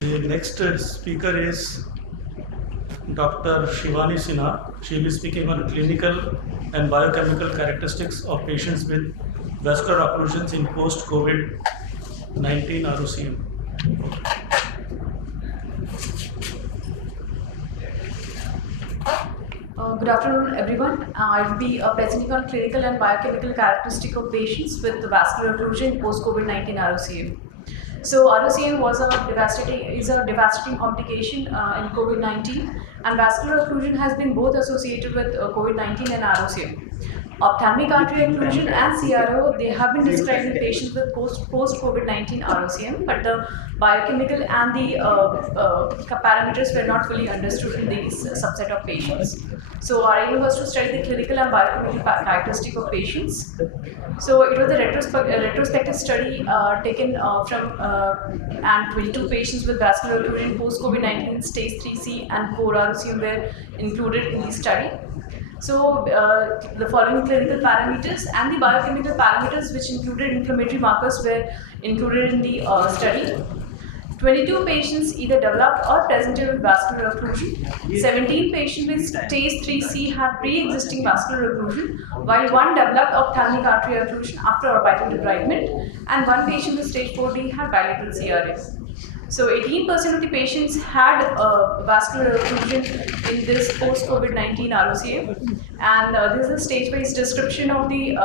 The next speaker is Dr. Shivani Sinha. She will be speaking on clinical and biochemical characteristics of patients with vascular occlusions in post-COVID-19 ROCM. Good afternoon, everyone. I will be presenting on clinical and biochemical characteristic of patients with vascular occlusion post-COVID-19 ROCM. So ROCM is a devastating complication in COVID-19, and vascular occlusion has been both associated with COVID-19 and ROCM. Ophthalmic artery occlusion and CRO, they have been described in patients with post-COVID-19 ROCM, but the biochemical and the parameters were not fully understood in this subset of patients. So our aim was to study the clinical and biochemical characteristic of patients. So it was a retrospective study taken from 22 patients with vascular occlusion post-COVID-19 stage 3C and core ROCM were included in the study. So the following clinical parameters and the biochemical parameters, which included inflammatory markers, were included in the study. 22 patients either developed or presented with vascular occlusion. 17 patients with stage 3C had pre-existing vascular occlusion, while one developed ophthalmic artery occlusion after orbital debridement, and one patient with stage 4D had bilateral CRA. So 18% of the patients had vascular occlusion in this post-COVID-19 ROCM, and this is a stage-wise description of the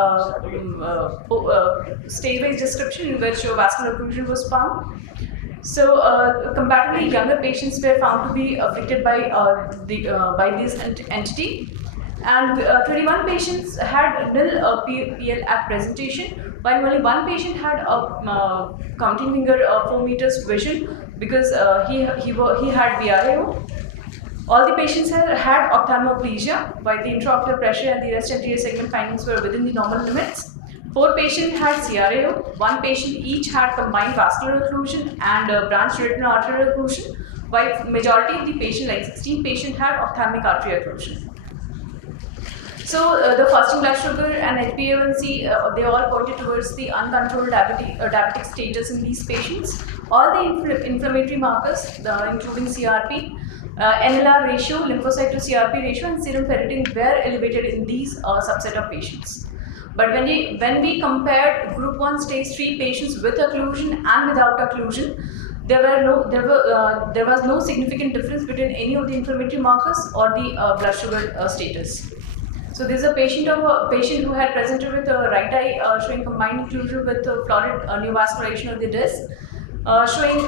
stage-wise description in which vascular occlusion was found. So comparatively younger patients were found to be affected by this entity, and 21 patients had nil PL at presentation, while only one patient had a counting finger 4 meters vision because he had VRAO. All the patients had ophthalmoplegia, while the intraocular pressure and the rest anterior segment findings were within the normal limits. 4 patients had CRAO, 1 patient each had combined vascular occlusion and branched retinal arterial occlusion, while majority of the patient, like 16 patients, had ophthalmic artery occlusion. So the fasting blood sugar and HbA1c, they all pointed towards the uncontrolled diabetic status in these patients. All the inflammatory markers, including CRP, NLR ratio, lymphocyte to CRP ratio, and serum ferritin were elevated in these subset of patients. But when we compared group 1 stage 3 patients with occlusion and without occlusion, there was no significant difference between any of the inflammatory markers or the blood sugar status. So this is a patient who had presented with right eye showing combined occlusion with florid neovascularization of the disc, showing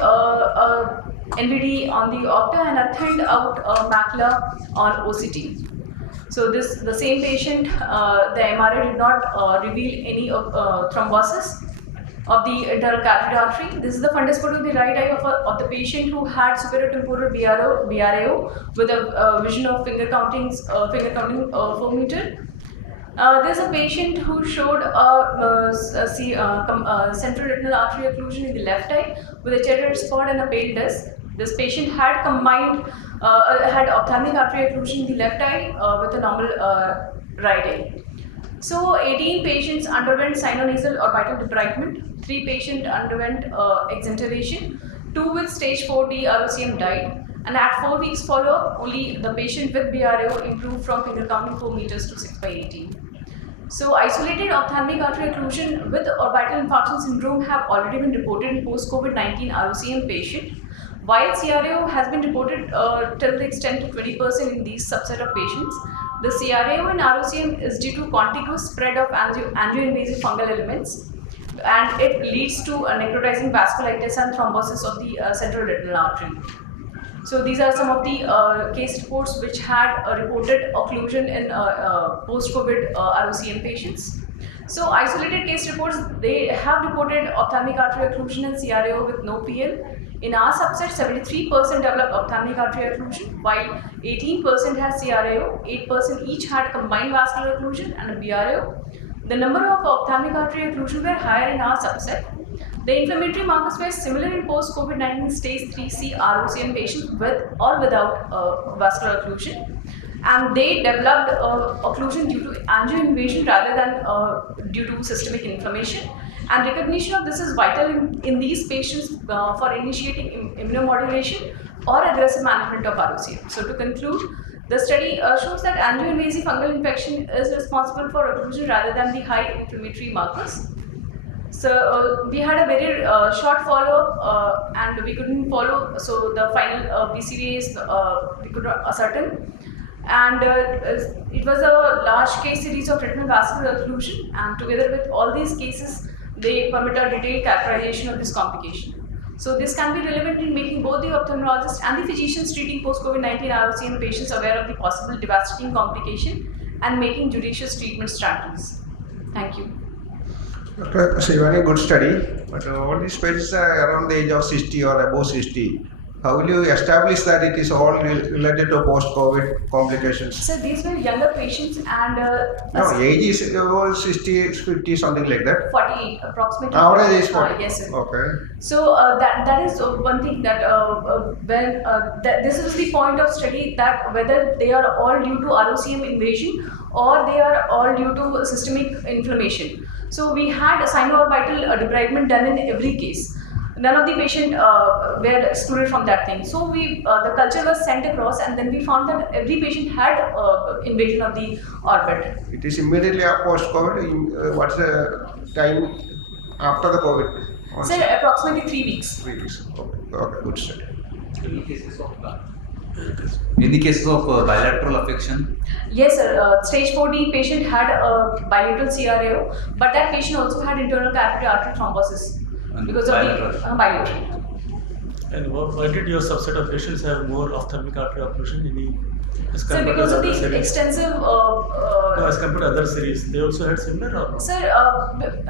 NVD on the opta and a thinned out macula on OCT. So the same patient, the MRI did not reveal any thrombosis of the internal carotid artery. This is the fundus photo of the right eye of the patient who had superior temporal BRAO with a vision of finger counting 4 meter. There's a patient who showed central retinal artery occlusion in the left eye with a cheddar spot and a pale disc. This patient had had ophthalmic artery occlusion in the left eye with a normal right eye. So 18 patients underwent sinonasal orbital debridement, 3 patients underwent exenteration, 2 with stage 4D ROCM died, and at 4 weeks follow-up, only the patient with BRAO improved from finger counting 4 meters to 6/18. So isolated ophthalmic artery occlusion with orbital infarction syndrome have already been reported in post-COVID-19 ROCM patient, while CRAO has been reported till the extent to 20% in these subset of patients. The CRAO in ROCM is due to contiguous spread of angioinvasive fungal elements, and it leads to a necrotizing vasculitis and thrombosis of the central retinal artery. So these are some of the case reports which had reported occlusion in post-COVID ROCM patients. So isolated case reports, they have reported ophthalmic artery occlusion and CRAO with no PL. In our subset, 73% developed ophthalmic artery occlusion, while 18% had CRAO, 8% each had combined vascular occlusion and a BRAO. The number of ophthalmic artery occlusion were higher in our subset. The inflammatory markers were similar in post-COVID-19 stage 3C ROCM patients with or without vascular occlusion, and they developed occlusion due to angioinvasion rather than due to systemic inflammation. And recognition of this is vital in these patients for initiating immunomodulation or aggressive management of ROCM. So to conclude, the study shows that angioinvasive fungal infection is responsible for occlusion rather than the high inflammatory markers. So we had a very short follow-up and we couldn't follow, so the final BCVAs we could not ascertain. And it was a large case series of retinal vascular occlusion, and together with all these cases, they permit a detailed characterization of this complication. So this can be relevant in making both the ophthalmologist and the physicians treating post-COVID-19 ROCM patients aware of the possible devastating complication and making judicious treatment strategies. Thank you. Dr. SHIVANI, good study, but all these patients are around the age of 60 or above 60. How will you establish that it is all related to post-COVID complications? So these were younger patients and No, age is about 60, 50, something like that. 48, approximately. Average is 40. Yes, sir. Okay. So that is one thing that this is the point of study, that whether they are all due to ROCM invasion or they are all due to systemic inflammation. So we had a synoorbital debridement done in every case. None of the patient were excluded from that thing. So we the culture was sent across, and then we found that every patient had invasion of the orbit. It is immediately post-COVID. What's the time after the COVID? So approximately 3 weeks. 3 weeks. Okay, good study. In the cases of bilateral affection, Yes, sir. Stage 4D patient had a bilateral CRAO, but that patient also had internal capillary artery thrombosis because of bilateral. the bilateral. And why did your subset of patients have more ophthalmic artery occlusion as So compared because to of other the series? extensive. No, as compared to other series, they also had similar or no? Sir,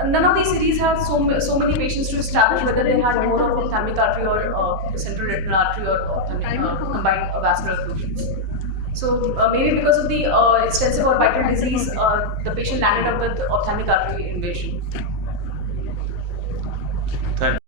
none of these series had so many patients to establish whether they had more of ophthalmic artery or central retinal artery or ophthalmic, combined vascular occlusions. So maybe because of the extensive orbital disease, the patient landed up with ophthalmic artery invasion. Thank